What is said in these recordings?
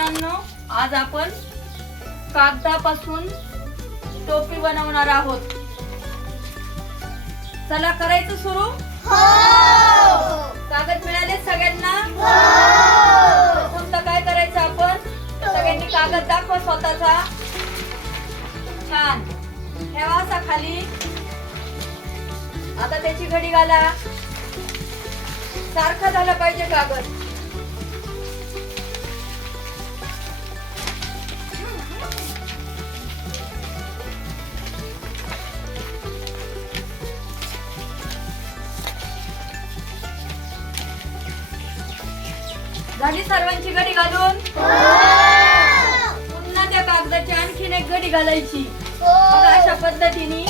मित्रांनो आज आपण कागदापासून टोपी बनवणार आहोत. चला करायचं सुरू? कागद मिळाले सगळ्यांना? प्रथम काय करायचं आपण? सगळ्यांनी कागद दाखवा स्वतःचा. छान. ठेवा असा खाली. आता त्याची घडी घाला. सारखा झाला पाहिजे कागद. झाली सर्वांची घडी घालून. पुन्हा त्या कागदाची आणखीन एक घडी घालायची. बघा अशा पद्धतीने.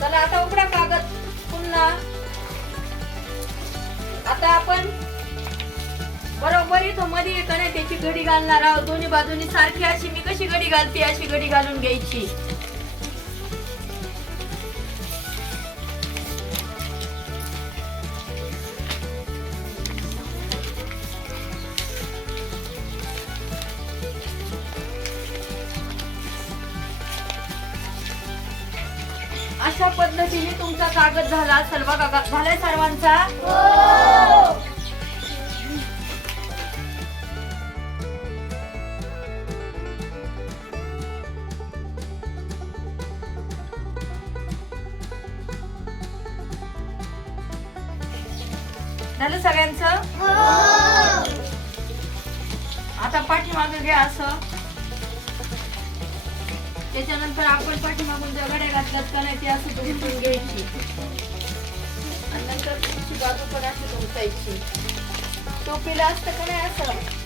चला आता उघडा कागद पुन्हा. आता आपण बरोबर इथं मध्ये का नाही त्याची घडी घालणार आहोत. दोन्ही बाजूनी सारखी अशी मी कशी घडी घालते अशी घडी घालून घ्यायची. अशा पद्धतीने तुमचा कागद झाला सर्व कागद झालाय सर्वांचा? झालं सगळ्यांचं? आता पाठीमागं घ्या असं. त्याच्यानंतर आपण पाठीमागून ज्या गड्या घातल्यात का नाही ते असं घ्यायची. आणि नंतर तुमची बाजू पण अशी घुसायची टोपीला असतं का नाही असं?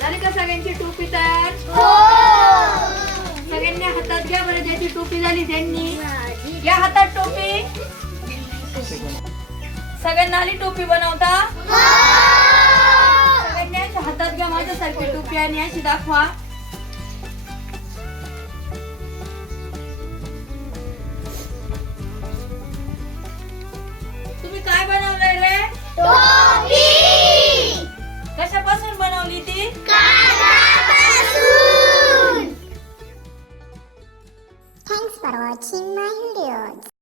झाली का सगळ्यांची टोपी तयार? झाली त्यांनी. घ्या हातात टोपी. सगळ्यांना आली टोपी बनवता? सगळ्यांनी अशी हातात घ्या माझ्यासारखी टोपी आणि अशी दाखवा. 바로 진마율리오